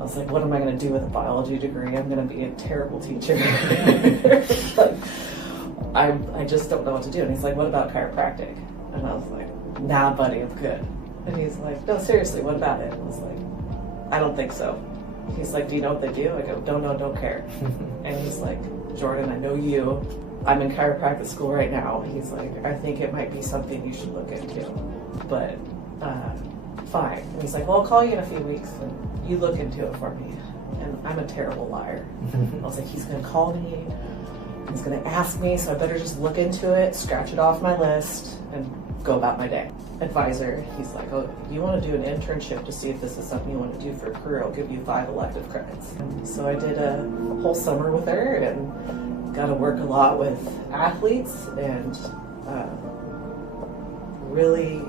I was like, what am I going to do with a biology degree? I'm going to be a terrible teacher. Like, I just don't know what to do. And he's like, what about chiropractic? And I was like, nah, buddy, I'm good. And he's like, no, seriously, what about it? And I was like, I don't think so. He's like, do you know what they do? I go, don't know, don't care. And he's like, Jordan, I know you. I'm in chiropractic school right now. He's like, I think it might be something you should look into. But fine. And he's like, well, I'll call you in a few weeks and you look into it for me. And I'm a terrible liar. I was like, he's going to call me. He's going to ask me, so I better just look into it, scratch it off my list, and go about my day. Advisor, he's like, oh, you want to do an internship to see if this is something you want to do for a career? I'll give you 5 elective credits. So I did a whole summer with her and got to work a lot with athletes and really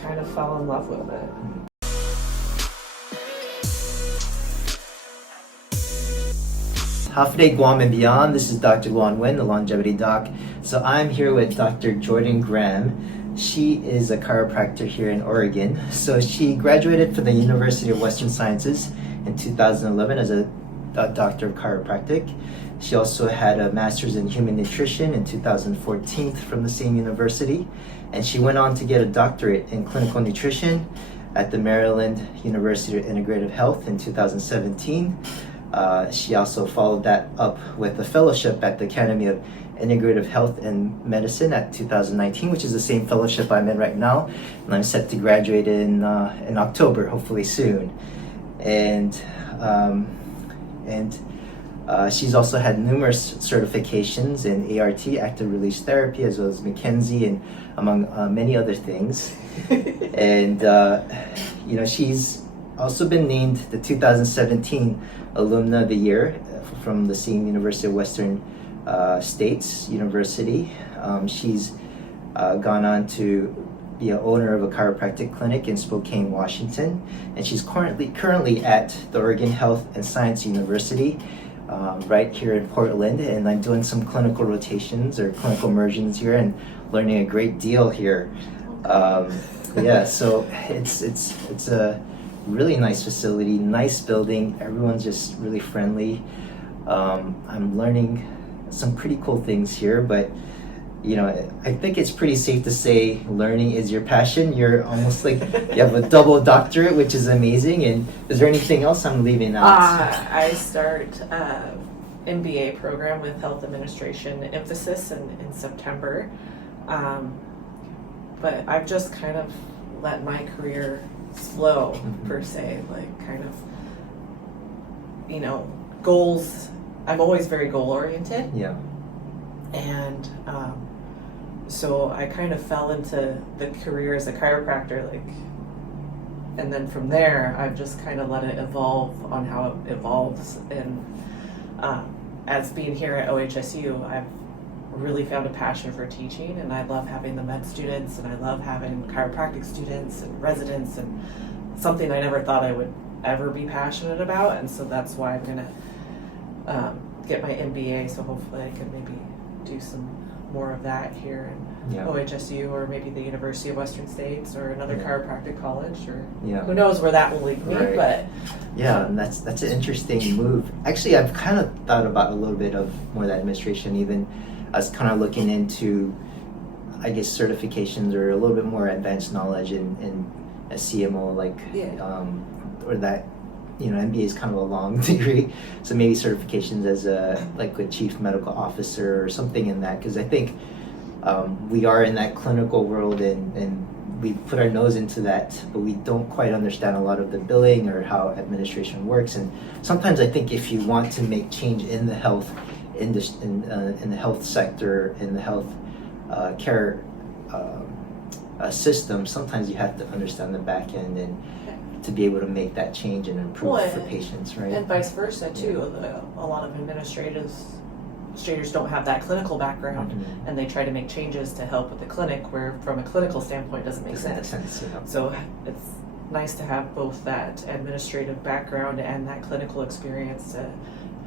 kind of fell in love with it. Hafa Guam and beyond. This is Dr. Luan Nguyen, the longevity doc. So I'm here with Dr. Jordan Graeme. She is a chiropractor here in Oregon. So she graduated from the University of Western Sciences in 2011 as a doctor of chiropractic. She also had a master's in human nutrition in 2014 from the same university. And she went on to get a doctorate in clinical nutrition at the Maryland University of Integrative Health in 2017. She also followed that up with a fellowship at the Academy of Integrative Health and Medicine at 2019, which is the same fellowship I'm in right now, and I'm set to graduate in October, hopefully soon. And she's also had numerous certifications in ART, active release therapy, as well as McKenzie, and among many other things. And she's also been named the 2017 Alumna of the Year from the same University of Western States University. She's gone on to be an owner of a chiropractic clinic in Spokane, Washington, and she's currently at the Oregon Health and Science University right here in Portland, and I'm doing some clinical rotations or clinical immersions here and learning a great deal here. So it's a really nice facility, nice building. Everyone's just really friendly. I'm learning some pretty cool things here, but I think it's pretty safe to say learning is your passion. You're almost like you have a double doctorate, which is amazing. And is there anything else I'm leaving out? I start MBA program with health administration emphasis in September. But I've just kind of let my career flow, per se, like kind of, goals. I'm always very goal oriented. Yeah. And so I kind of fell into the career as a chiropractor, and then from there I've just kind of let it evolve on how it evolves. And as being here at OHSU, I've really found a passion for teaching, and I love having the med students, and I love having chiropractic students and residents, and something I never thought I would ever be passionate about. And so that's why I'm gonna get my MBA, so hopefully I can maybe do some more of that here in OHSU, or maybe the University of Western States, or another chiropractic college, or who knows where that will lead me. Right. But and that's an interesting move. Actually, I've kind of thought about a little bit of more of that administration. Even I was kind of looking into, I guess, certifications or a little bit more advanced knowledge in a CMO, or that, MBA is kind of a long degree, so maybe certifications as a chief medical officer or something in that, because I think we are in that clinical world and we put our nose into that, but we don't quite understand a lot of the billing or how administration works. And sometimes I think if you want to make change in the health in the health sector, in the health care system, sometimes you have to understand the back end and to be able to make that change and improve for patients, right? And vice versa too. A lot of administrators don't have that clinical background, and they try to make changes to help with the clinic, where from a clinical standpoint doesn't make sense. So it's nice to have both that administrative background and that clinical experience to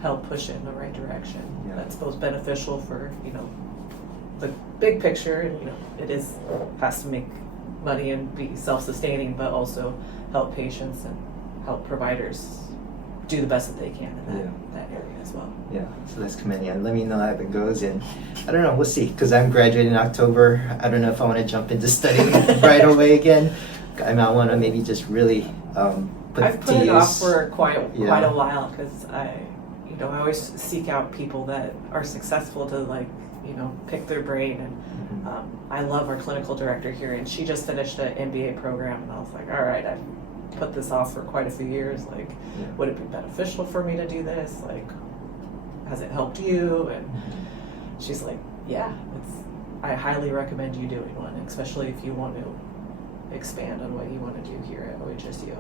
help push it in the right direction. That's both beneficial for the big picture, and it has to make money and be self-sustaining, but also help patients and help providers do the best that they can in Yeah. that area as well. Yeah, so that's commending. And let me know how it goes. And I don't know, we'll see. Because I'm graduating in October. I don't know if I want to jump into studying right away again. I might want to maybe just really I've put it off for quite a while because I always seek out people that are successful to pick their brain. And I love our clinical director here, and she just finished an MBA program, and I was like, all right, I've put this off for quite a few years. Like, would it be beneficial for me to do this? Like, has it helped you? And she's like, yeah, I highly recommend you doing one, especially if you want to expand on what you want to do here at OHSU.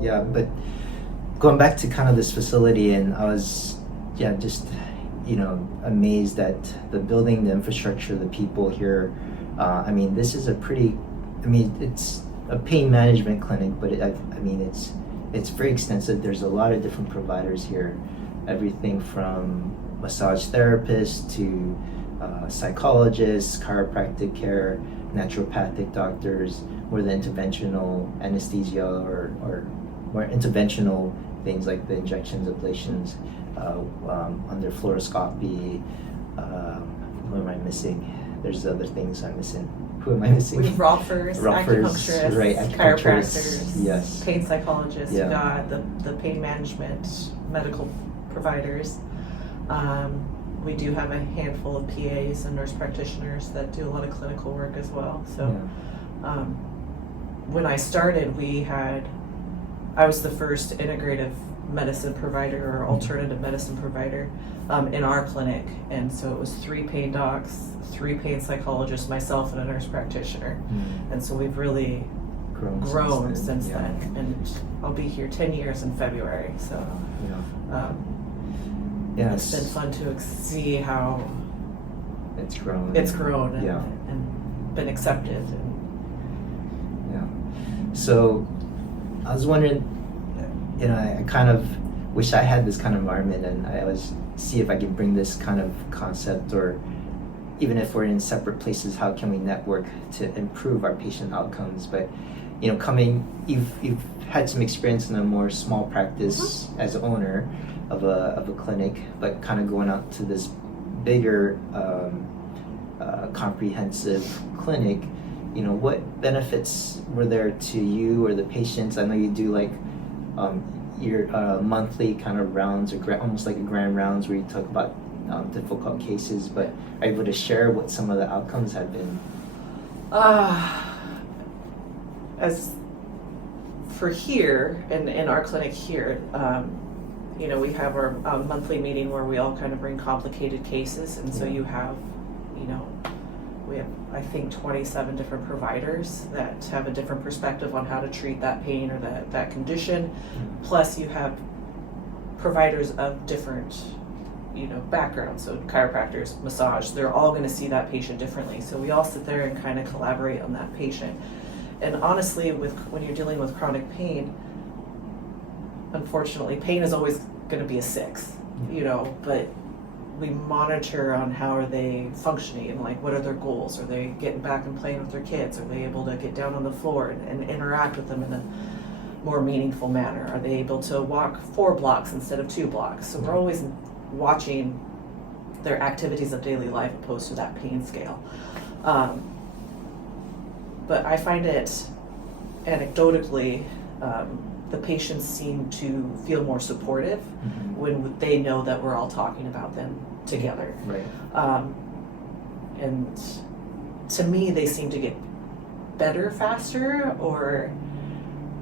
Yeah, but going back to kind of this facility, and I was just amazed at the building, the infrastructure, the people here. I mean, this is it's a pain management clinic, but it's very extensive. There's a lot of different providers here, everything from massage therapists to psychologists, chiropractic care, naturopathic doctors, more the interventional anesthesia or more interventional things like the injections, ablations, under fluoroscopy. Who am I missing? There's other things I'm missing. Who am I missing? We have Rolfers, acupuncturists, right, chiropractors, yes, pain psychologists, yeah. we got the pain management medical providers. We do have a handful of PAs and nurse practitioners that do a lot of clinical work as well. So when I started, I was the first integrative medicine provider or alternative medicine provider in our clinic, and so it was 3 pain docs, 3 pain psychologists, myself, and a nurse practitioner. And so we've really grown since then, and I'll be here 10 years in February, so it's been fun to see how it's grown and been accepted. So I was wondering, I kind of wish I had this kind of environment, and I always see if I can bring this kind of concept, or even if we're in separate places, how can we network to improve our patient outcomes? But you've had some experience in a more small practice as an owner of a clinic, but kind of going out to this bigger comprehensive clinic. What benefits were there to you or the patients? I know you do your monthly kind of rounds, or almost like a grand rounds, where you talk about difficult cases, but are you able to share what some of the outcomes have been? As for here, in our clinic here, we have our monthly meeting where we all kind of bring complicated cases, and so you have, we have, I think, 27 different providers that have a different perspective on how to treat that pain or that condition. Plus you have providers of different, backgrounds. So chiropractors, massage, they're all going to see that patient differently. So we all sit there and kind of collaborate on that patient. And honestly, when you're dealing with chronic pain, unfortunately, pain is always going to be a 6, but we monitor on how are they functioning, and what are their goals? Are they getting back and playing with their kids? Are they able to get down on the floor and interact with them in a more meaningful manner? Are they able to walk 4 blocks instead of 2 blocks? So we're always watching their activities of daily life opposed to that pain scale. But I find it anecdotally, the patients seem to feel more supportive when they know that we're all talking about them together. Right. And to me, they seem to get better faster, or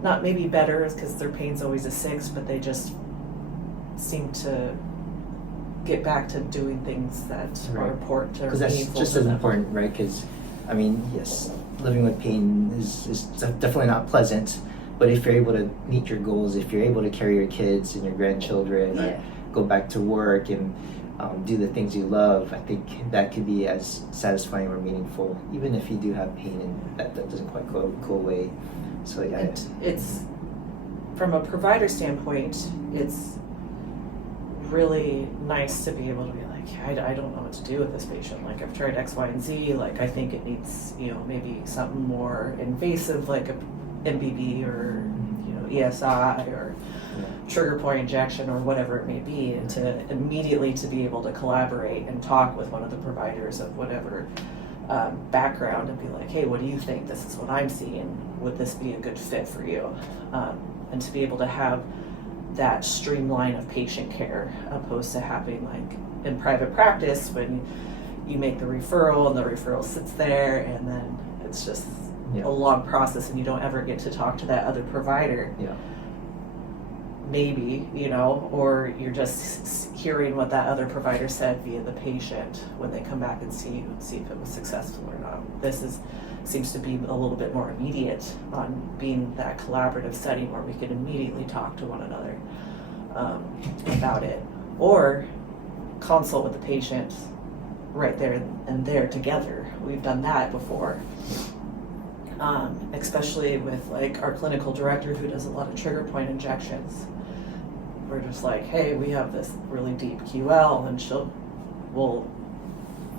not maybe better because their pain's always a 6, but they just seem to get back to doing things that are important or meaningful. Because that's just as important, right? Because, yes, living with pain is definitely not pleasant. But if you're able to meet your goals, if you're able to carry your kids and your grandchildren, or go back to work and do the things you love, I think that could be as satisfying or meaningful, even if you do have pain and that doesn't quite go away. So it's from a provider standpoint, it's really nice to be able to be like, I don't know what to do with this patient. Like, I've tried X, Y, and Z. Like, I think it needs, maybe something more invasive, like a MBB or, ESI or trigger point injection or whatever it may be, and to immediately to be able to collaborate and talk with one of the providers of whatever background and be like, hey, what do you think? This is what I'm seeing. Would this be a good fit for you? And to be able to have that streamline of patient care, opposed to having, like, in private practice when you make the referral and the referral sits there and then it's just a long process and you don't ever get to talk to that other provider. Maybe, or you're just hearing what that other provider said via the patient when they come back and see you and see if it was successful or not. This seems to be a little bit more immediate on being that collaborative setting where we can immediately talk to one another about it, or consult with the patient right there and there together. We've done that before, especially with, like, our clinical director who does a lot of trigger point injections. We're just like, hey, we have this really deep QL, and we'll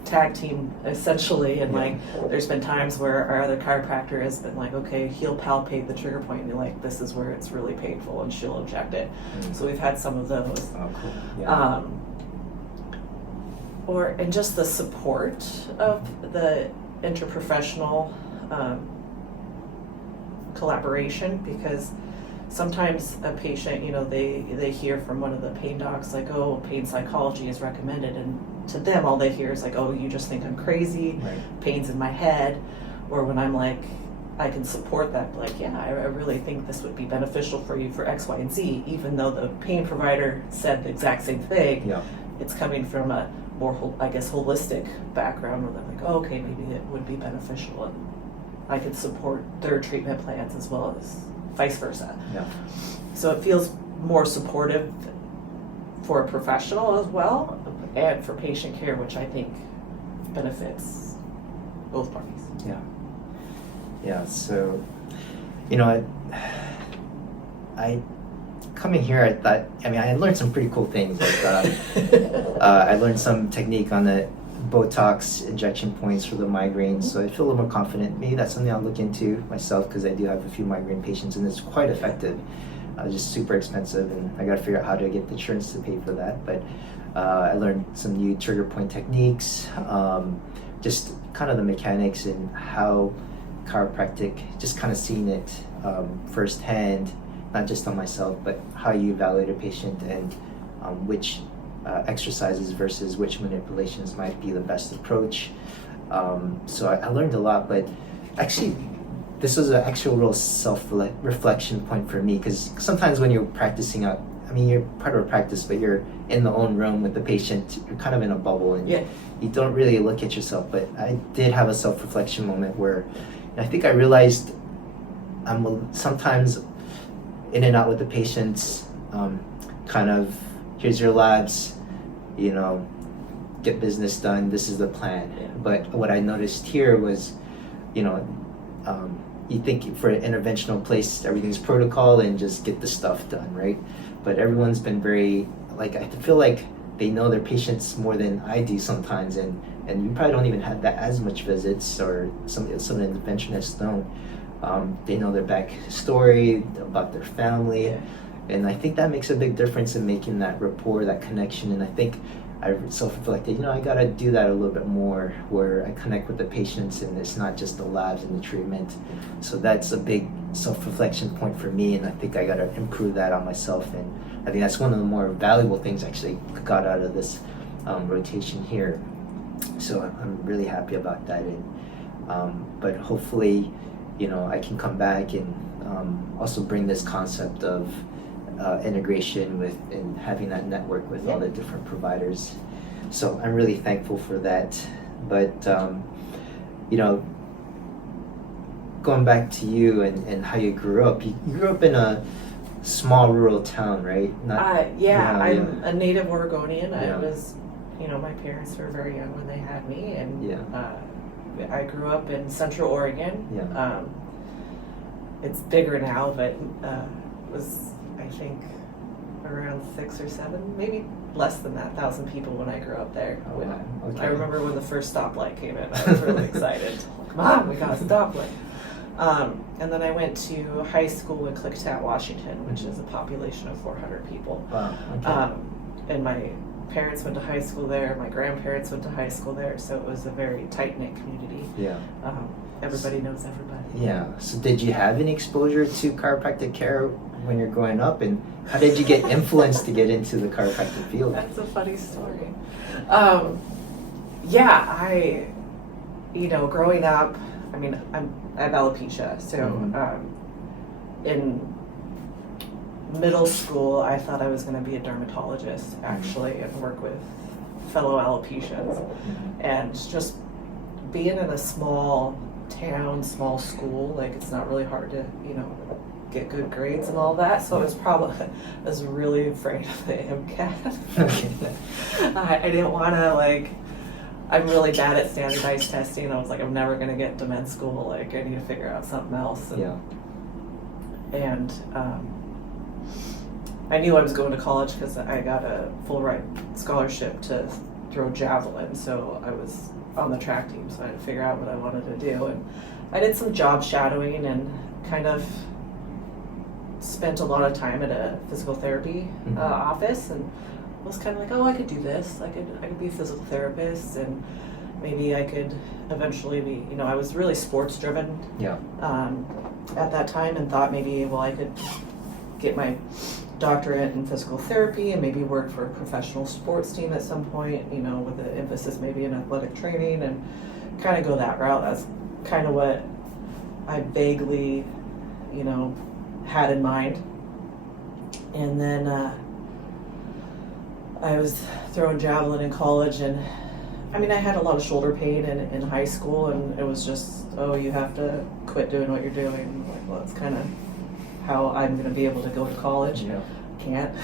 tag team essentially, and like, there's been times where our other chiropractor has been like, okay, he'll palpate the trigger point and be like, this is where it's really painful, and she'll inject it. So we've had some of those. Oh, cool. And just the support of the interprofessional collaboration, because sometimes a patient, they hear from one of the pain docs like, oh, pain psychology is recommended, and to them all they hear is like, oh, you just think I'm crazy, pain's in my head. Or when I'm like, I can support that, like, yeah, I really think this would be beneficial for you for X, Y, and Z, even though the pain provider said the exact same thing. It's coming from a more, I guess, holistic background where they're like, oh, okay, maybe it would be beneficial, and I could support their treatment plans as well as vice versa. So it feels more supportive for a professional as well, and for patient care, which I think benefits both parties. So, I coming here, I thought, I learned some pretty cool things. Like, I learned some technique on the Botox injection points for the migraines, so I feel a little more confident. Maybe that's something I'll look into myself, because I do have a few migraine patients, and it's quite effective. Just super expensive, and I gotta figure out how to get the insurance to pay for that. But I learned some new trigger point techniques, just kind of the mechanics and how chiropractic, just kind of seeing it firsthand, not just on myself, but how you evaluate a patient and which exercises versus which manipulations might be the best approach. So I learned a lot, but actually this was an actual real self-reflection point for me, because sometimes when you're practicing out, you're part of a practice, but you're in the own room with the patient, you're kind of in a bubble, and you don't really look at yourself. But I did have a self-reflection moment where I think I realized I'm sometimes in and out with the patients, kind of, here's your labs, get business done, this is the plan. But what I noticed here was, you think for an interventional place, everything's protocol and just get the stuff done, right? But everyone's been very, like, I feel like they know their patients more than I do sometimes, and you probably don't even have that as much visits, or some of the interventionists don't. They know their back story, about their family, and I think that makes a big difference in making that rapport, that connection. And I think I self-reflected, I gotta do that a little bit more, where I connect with the patients and it's not just the labs and the treatment. So that's a big self-reflection point for me, and I think I gotta improve that on myself. And I think that's one of the more valuable things I actually got out of this rotation here. So I'm really happy about that. And but hopefully, I can come back and also bring this concept of integration with and having that network with all the different providers. So I'm really thankful for that. But going back to you and how you grew up in a small rural town, right? I'm a native Oregonian. I was, my parents were very young when they had me, and I grew up in Central Oregon. It's bigger now, but was, I think, around 6 or 7, maybe less than that, 1,000 people when I grew up there. Oh, wow. Okay. I remember when the first stoplight came in. I was really excited. Mom, we got a stoplight. And then I went to high school in Clicktown, Washington, which is a population of 400 people. Wow. Okay. And my parents went to high school there. My grandparents went to high school there, so it was a very tight-knit community. Yeah. Everybody knows everybody. Yeah. So did you have any exposure to chiropractic care when you're growing up, and how did you get influenced to get into the chiropractic field? That's a funny story. Yeah, growing up, I mean, I have alopecia, so in middle school, I thought I was going to be a dermatologist, actually, and work with fellow alopecians. And just being in a small town, small school, like, it's not really hard to, get good grades and all that. So I was really afraid of the MCAT. I didn't want to, I'm really bad at standardized testing. I was like, I'm never going to get to med school. Like, I need to figure out something else. And I knew I was going to college because I got a full ride scholarship to throw javelin. So I was on the track team, so I had to figure out what I wanted to do. And I did some job shadowing and kind of spent a lot of time at a physical therapy office, and was kind of like, oh, I could do this. I could be a physical therapist, and maybe I could eventually be, I was really sports driven at that time, and thought maybe, well, I could get my doctorate in physical therapy and maybe work for a professional sports team at some point, with an emphasis maybe in athletic training, and kind of go that route. That's kind of what I vaguely, had in mind. And then I was throwing javelin in college, and I had a lot of shoulder pain in high school, and it was just, oh, you have to quit doing what you're doing. I'm like, well, that's kind of how I'm going to be able to go to college. Can't.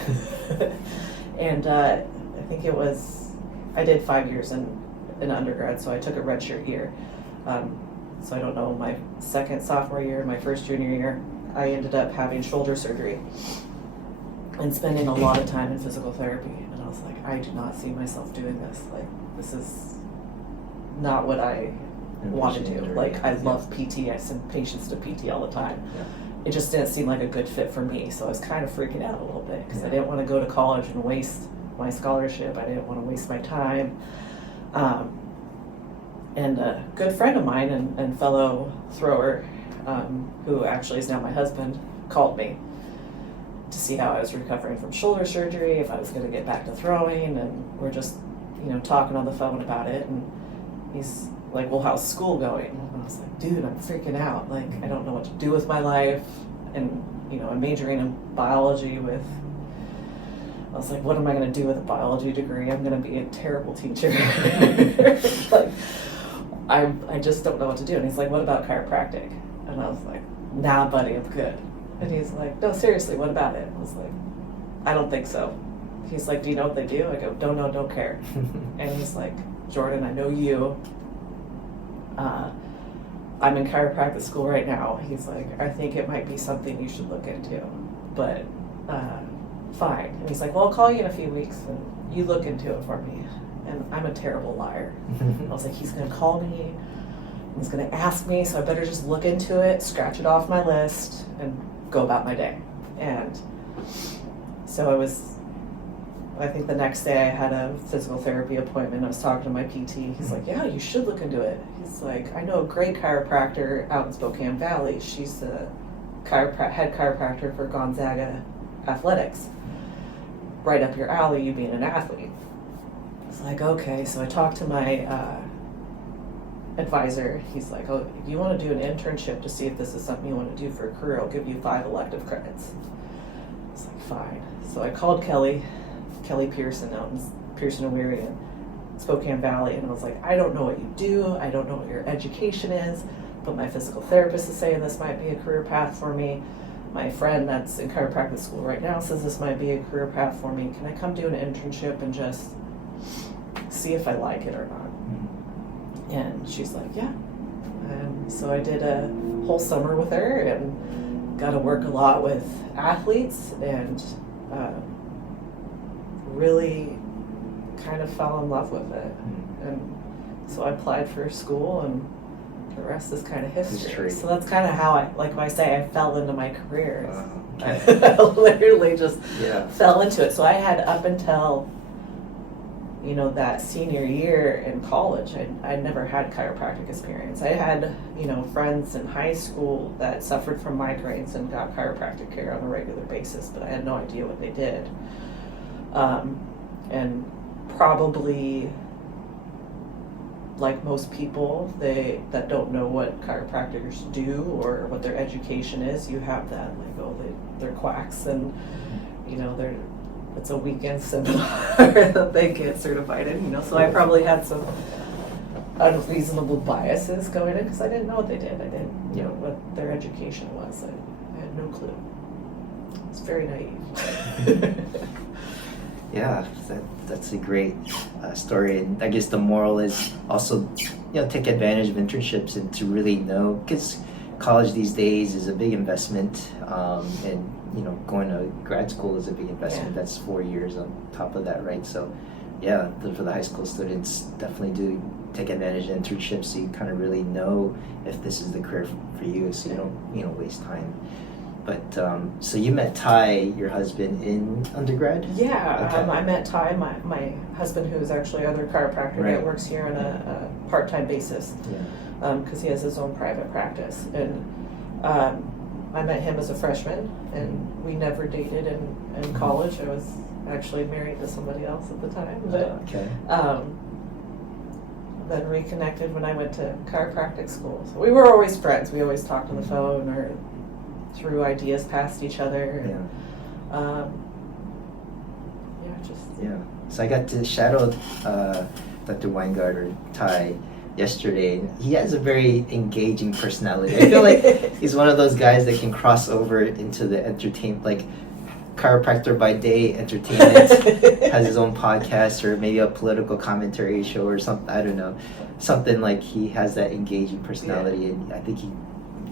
And I think I did 5 years in undergrad, so I took a redshirt year. So I don't know, my second sophomore year, my first junior year, I ended up having shoulder surgery and spending a lot of time in physical therapy. And I was like, I do not see myself doing this. Like, this is not what I want to do. Like, I love PT. I send patients to PT all the time. It just didn't seem like a good fit for me. So I was kind of freaking out a little bit because I didn't want to go to college and waste my scholarship. I didn't want to waste my time. And a good friend of mine and fellow thrower, who actually is now my husband, called me to see how I was recovering from shoulder surgery, if I was going to get back to throwing, and we're just, talking on the phone about it. And he's like, well, how's school going? And I was like, dude, I'm freaking out. Like, I don't know what to do with my life. And, I'm majoring in biology I was like, what am I going to do with a biology degree? I'm going to be a terrible teacher. Like, I just don't know what to do. And he's like, what about chiropractic? And I was like, nah, buddy, I'm good. And he's like, no, seriously, what about it? I was like, I don't think so. He's like, do you know what they do? I go, don't know, don't care. And he's like, Jordan, I know you. I'm in chiropractic school right now. He's like, I think it might be something you should look into, but fine. And he's like, well, I'll call you in a few weeks and you look into it for me. And I'm a terrible liar. I was like, he's going to call me. He's going to ask me, so I better just look into it, scratch it off my list, and go about my day. And so I think the next day I had a physical therapy appointment. I was talking to my PT. He's like, yeah, you should look into it. He's like, I know a great chiropractor out in Spokane Valley. She's the head chiropractor for Gonzaga Athletics. Right up your alley, you being an athlete. I was like, okay. So I talked to my advisor. He's like, oh, you want to do an internship to see if this is something you want to do for a career? I'll give you 5 elective credits. I was like, fine. So I called Kelly Pearson out in Pearson and Weary in Spokane Valley, and I was like, I don't know what you do, I don't know what your education is, but my physical therapist is saying this might be a career path for me. My friend that's in chiropractic school right now says this might be a career path for me. Can I come do an internship and just see if I like it or not? And she's like, yeah. And so I did a whole summer with her and got to work a lot with athletes and really kind of fell in love with it. And so I applied for school, and the rest is kind of history. So that's kind of how when I say I fell into my career. Okay. I literally just fell into it. So I had up until, that senior year in college, I never had chiropractic experience. I had, friends in high school that suffered from migraines and got chiropractic care on a regular basis, but I had no idea what they did. And probably, like most people, that don't know what chiropractors do or what their education is, you have that, they're quacks, and, it's a weekend seminar that they get certified in, so I probably had some unreasonable biases going in because I didn't know what they did. I didn't know what their education was. I had no clue. It's very naive. Yeah, that's a great story, and I guess the moral is also, take advantage of internships and to really know, because college these days is a big investment, and going to grad school is a big investment. Yeah. That's 4 years on top of that, right? So, yeah, for the high school students, definitely do take advantage of internships so you kind of really know if this is the career for you, so you don't waste time. But so you met Ty, your husband, in undergrad? Yeah, Okay. I met Ty, my husband, who is actually another chiropractor that works here on a part-time basis, because he has his own private practice. And I met him as a freshman, and we never dated in college. I was actually married to somebody else at the time, but then reconnected when I went to chiropractic school. So we were always friends. We always talked on the phone or threw ideas past each other. So I got to shadow Dr. Weingart, or Ty, yesterday. He has a very engaging personality. I feel like he's one of those guys that can cross over into the entertainment, like chiropractor by day, entertainment, has his own podcast or maybe a political commentary show or something. I don't know, something like he has that engaging personality, and I think he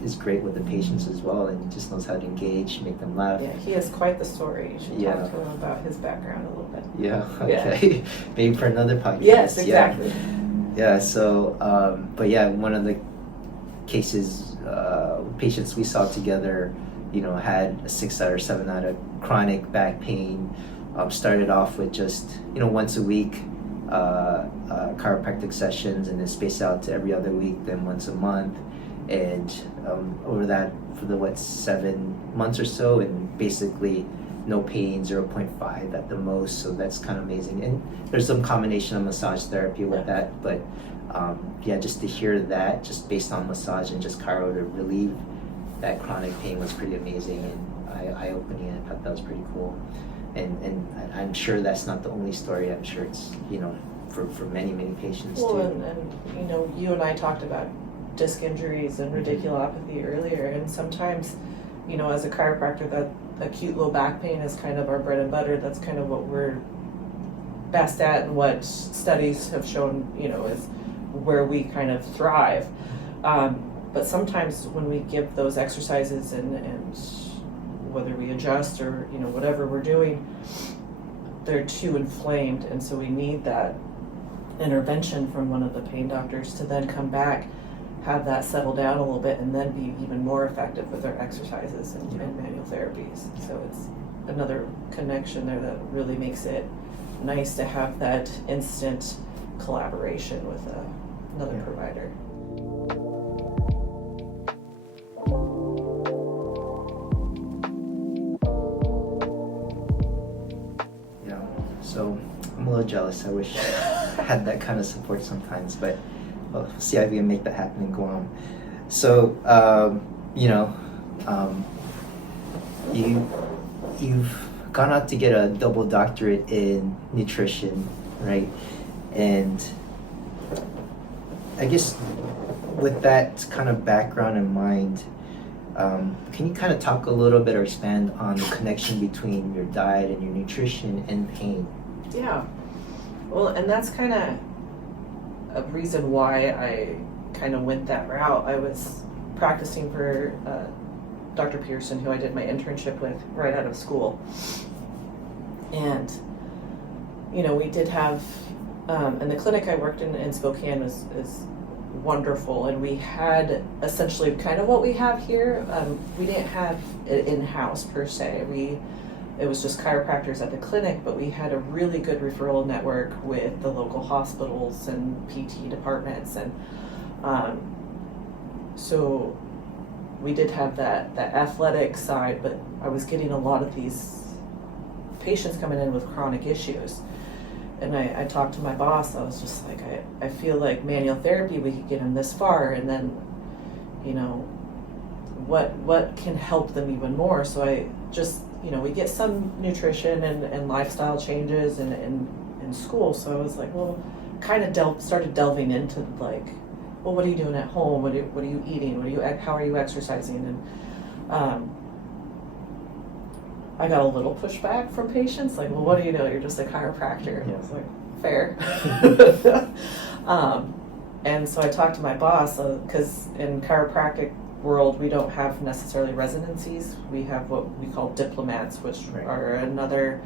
is great with the patients as well, and just knows how to engage, make them laugh. Yeah, he has quite the story. You should talk to him about his background a little bit. Yeah, okay. Maybe for another podcast. Yes, exactly. Yeah, so, but yeah, one of the cases, patients we saw together, had a 6 out or 7 out of chronic back pain. Started off with just, once a week chiropractic sessions, and then spaced out to every other week, then once a month. And over that, for the 7 months or so, and basically no pain, 0.5 at the most, so that's kind of amazing. And there's some combination of massage therapy with that, but just to hear that just based on massage and just chiro to relieve that chronic pain was pretty amazing, and eye-opening, and I thought that was pretty cool. And I'm sure that's not the only story. I'm sure it's for many patients too. And you and I talked about disc injuries and radiculopathy earlier, and sometimes as a chiropractor, that acute low back pain is kind of our bread and butter. That's kind of what we're best at, and what studies have shown is where we kind of thrive. But sometimes when we give those exercises and whether we adjust or whatever we're doing, they're too inflamed, and so we need that intervention from one of the pain doctors to then come back, have that settle down a little bit, and then be even more effective with our exercises and manual therapies. So it's another connection there that really makes it nice to have that instant collaboration with another provider. So I'm a little jealous. I wish I had that kind of support sometimes, but we'll see how we can make that happen in Guam. So, you've gone out to get a double doctorate in nutrition, right? And I guess with that kind of background in mind, can you kind of talk a little bit or expand on the connection between your diet and your nutrition and pain? Yeah. Well, and that's kind of a reason why I kind of went that route. I was practicing for Dr. Pearson, who I did my internship with right out of school. And we did have, and the clinic I worked in Spokane is wonderful, and we had essentially kind of what we have here. We didn't have it in-house per se. It was just chiropractors at the clinic, but we had a really good referral network with the local hospitals and PT departments, and so we did have that athletic side, but I was getting a lot of these patients coming in with chronic issues. And I talked to my boss. I was just like, I feel like manual therapy, we could get them this far, and then, what can help them even more? So I just, we get some nutrition and lifestyle changes in school. So I was like, well, kind of started delving into like, well, what are you doing at home? What are you eating? How are you exercising? And I got a little pushback from patients, like, well, what do you know? You're just a chiropractor. And I was like, fair. And so I talked to my boss, because in chiropractic world, we don't have necessarily residencies. We have what we call diplomats, which are another,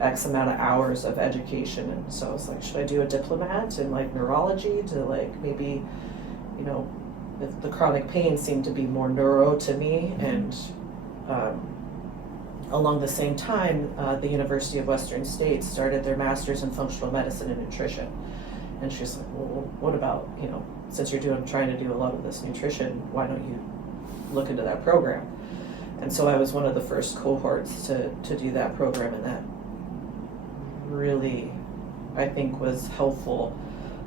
X amount of hours of education. And so I was like, should I do a diplomat in like neurology to like maybe, the chronic pain seemed to be more neuro to me. And along the same time, the University of Western States started their master's in functional medicine and nutrition. And she's like, well, what about, since you're trying to do a lot of this nutrition, why don't you look into that program? And so I was one of the first cohorts to do that program, and that really, I think, was helpful,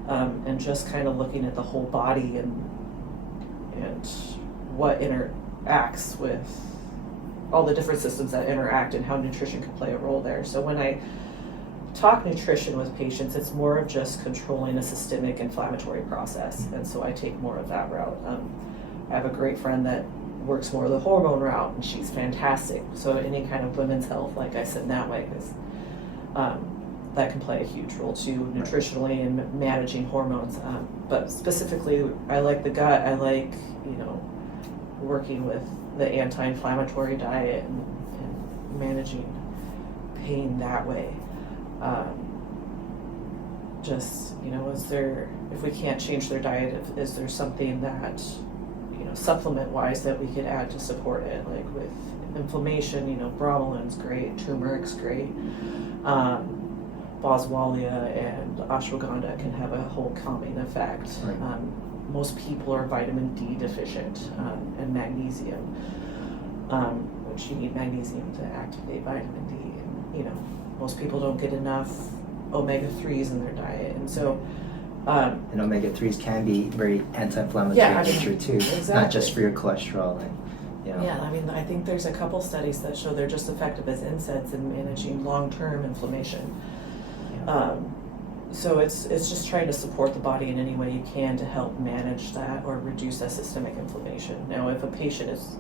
and just kind of looking at the whole body and what interacts with all the different systems that interact and how nutrition can play a role there. So when I talk nutrition with patients, it's more of just controlling a systemic inflammatory process, and so I take more of that route. I have a great friend that works more the hormone route, and she's fantastic. So any kind of women's health, like I said, in that way, is that can play a huge role too, nutritionally and managing hormones. But specifically, I like the gut. I like, working with the anti-inflammatory diet and managing pain that way. If we can't change their diet, is there something that, supplement-wise that we could add to support it? Like with inflammation, bromelin's great, turmeric's great. Boswellia and ashwagandha can have a whole calming effect. Right. Most people are vitamin D deficient, and magnesium, which you need magnesium to activate vitamin D. And, most people don't get enough omega-3s in their diet. And so and omega-3s can be very anti-inflammatory in nature too. Exactly. Not just for your cholesterol. Yeah, I think there's a couple studies that show they're just effective as NSAIDs in managing long-term inflammation. So it's just trying to support the body in any way you can to help manage that or reduce that systemic inflammation. Now, if a patient is,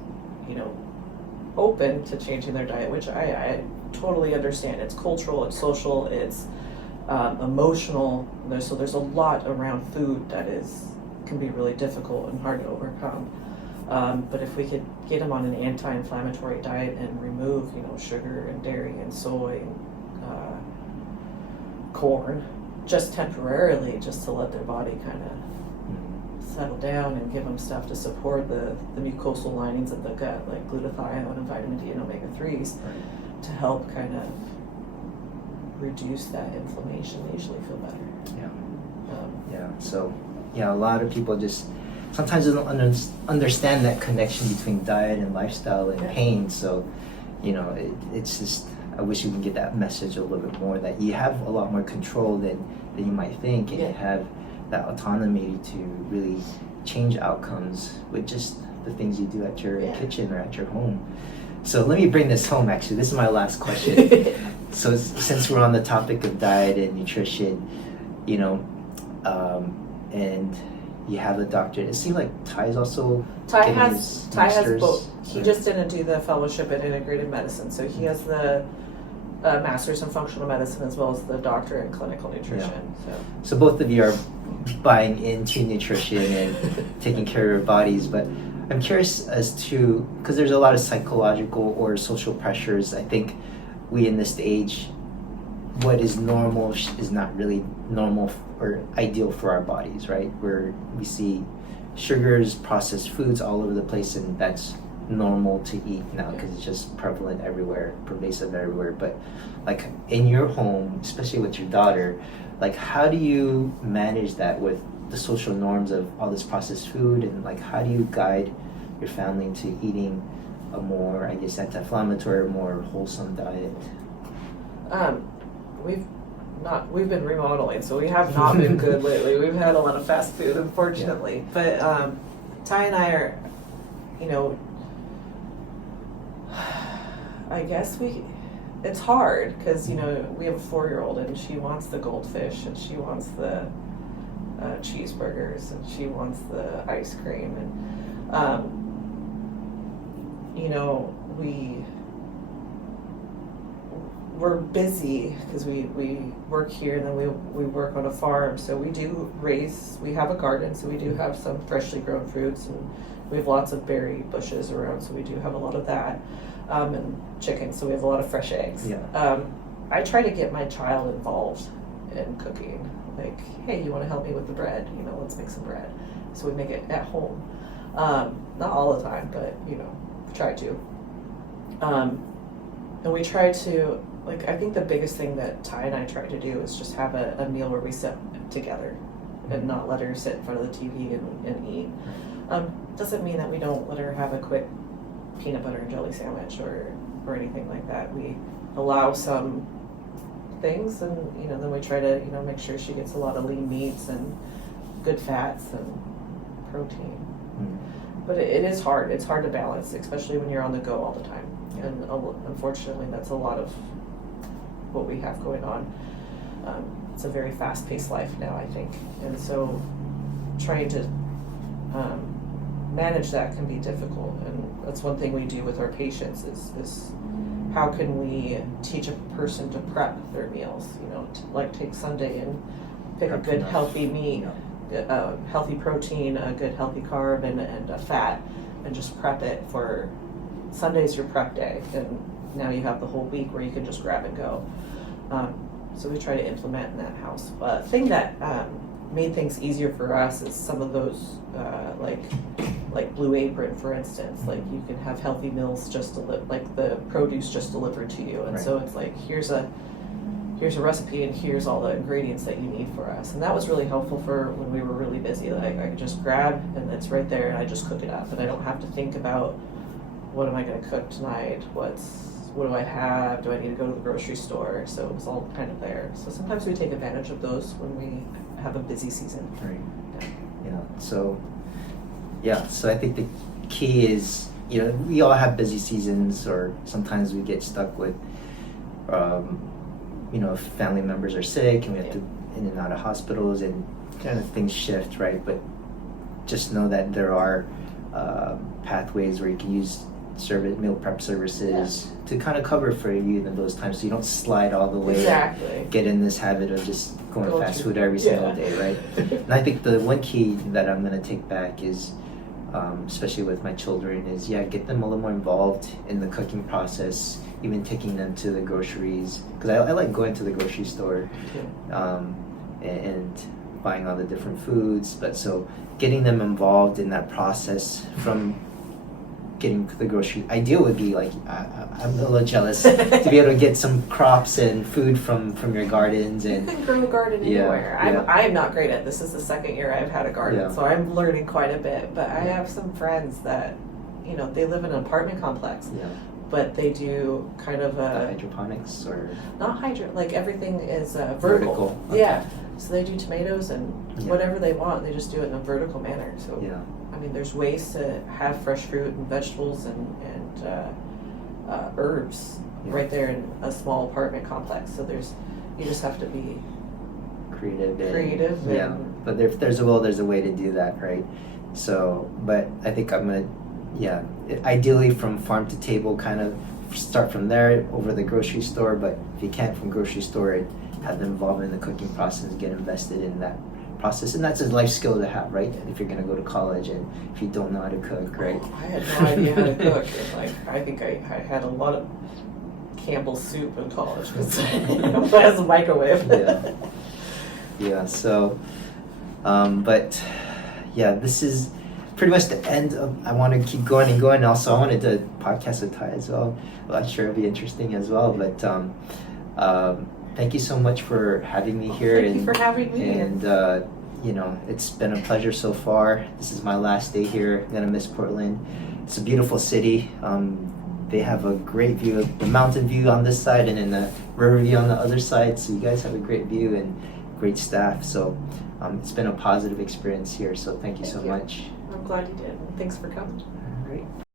open to changing their diet, which I totally understand, it's cultural, it's social, it's emotional. There's a lot around food that can be really difficult and hard to overcome. But if we could get them on an anti-inflammatory diet and remove, sugar and dairy and soy and corn, just temporarily, just to let their body kind of settle down and give them stuff to support the mucosal linings of the gut, like glutathione and vitamin D and omega-3s, to help kind of reduce that inflammation. They usually feel better. So a lot of people just sometimes don't understand that connection between diet and lifestyle and pain. So, it's just, I wish you can get that message a little bit more, that you have a lot more control than you might think, and you have that autonomy to really change outcomes with just the things you do at your kitchen or at your home. So let me bring this home, actually. This is my last question. So since we're on the topic of diet and nutrition, and you have the doctorate, it seems like Ty has both. He just didn't do the fellowship in integrated medicine, so he has the master's in functional medicine as well as the doctorate in clinical nutrition. So both of you are buying into nutrition and taking care of your bodies, but I'm curious as to, because there's a lot of psychological or social pressures. I think we in this age what is normal is not really normal or ideal for our bodies, right? Where we see sugars, processed foods all over the place, and that's normal to eat now because it's just prevalent everywhere, pervasive everywhere. But like in your home, especially with your daughter, like how do you manage that with the social norms of all this processed food, and like how do you guide your family to eating a more, I guess, anti-inflammatory, more wholesome diet? We've been remodeling, so we have not been good lately. We've had a lot of fast food, unfortunately. But Ty and I are, I guess it's hard because, we have a 4-year-old and she wants the goldfish and she wants the cheeseburgers and she wants the ice cream. And, we're busy because we work here and then we work on a farm. So we have a garden, so we do have some freshly grown fruits, and we have lots of berry bushes around, so we do have a lot of that. And chicken, so we have a lot of fresh eggs. Yeah. I try to get my child involved in cooking. Like, hey, you want to help me with the bread? Let's make some bread. So we make it at home. Not all the time, but, try to. And we try to, I think the biggest thing that Ty and I try to do is just have a meal where we sit together and not let her sit in front of the TV and eat. Doesn't mean that we don't let her have a quick peanut butter and jelly sandwich or anything like that. We allow some things, and then we try to make sure she gets a lot of lean meats and good fats and protein. But it is hard. It's hard to balance, especially when you're on the go all the time. And unfortunately, that's a lot of what we have going on. It's a very fast-paced life now, I think, and so trying to manage that can be difficult. And that's one thing we do with our patients is how can we teach a person to prep their meals? Take Sunday and pick a good healthy meat, healthy protein, a good healthy carb, and a fat, and just prep it for Sunday's your prep day, and now you have the whole week where you can just grab and go. So we try to implement in that house. Thing that made things easier for us is some of those, like Blue Apron, for instance. Like you can have healthy meals just the produce just delivered to you, and right. So it's like here's a recipe and here's all the ingredients that you need for us. And that was really helpful for when we were really busy. Like I could just grab and it's right there, and I just cook it up, and I don't have to think about what am I going to cook tonight? What do I have? Do I need to go to the grocery store? So it was all kind of there. So sometimes we take advantage of those when we have a busy season. Right. So I think the key is, we all have busy seasons, or sometimes we get stuck with, if family members are sick and we have to in and out of hospitals, and kind of things shift, right? But just know that there are pathways where you can use meal prep services to kind of cover for you in those times, so you don't slide all the way. Exactly. Get in this habit of just going fast food every single day, right? And I think the one key that I'm going to take back is, especially with my children, is get them a little more involved in the cooking process, even taking them to the groceries, because I like going to the grocery store and buying all the different foods. But so getting them involved in that process from getting the grocery. Ideal would be I'm a little jealous to be able to get some crops and food from your gardens. And you can grow a garden anywhere. I'm not great at this. Is the second year I've had a garden, so I'm learning quite a bit. But I have some friends that, they live in an apartment complex, but they do kind of hydroponics, or not like everything is vertical. Okay. Yeah, so they do tomatoes and whatever they want. They just do it in a vertical manner. So I mean, there's ways to have fresh fruit and vegetables and herbs right there in a small apartment complex. So you just have to be creative. But if there's a will, there's a way to do that, right? So, but I think I'm gonna, ideally from farm to table, kind of start from there over the grocery store. But if you can't, from grocery store, have them involved in the cooking process, get invested in that process. And that's a life skill to have, right? If you're going to go to college and if you don't know how to cook, right? I had no idea how to cook. And I think I had a lot of Campbell's soup in college because it has a microwave. Yeah. So, but yeah, this is pretty much the end of. I want to keep going and going. Also, I wanted to podcast with Ty as well. Well, I'm sure it'll be interesting as well. But thank you so much for having me here. Thank you for having me. And you know, it's been a pleasure so far. This is my last day here. I'm gonna miss Portland. It's a beautiful city. They have a great view of the mountain view on this side and then the river view on the other side. So you guys have a great view and great staff. So it's been a positive experience here. So thank you so much. I'm glad you did. Thanks for coming. All right.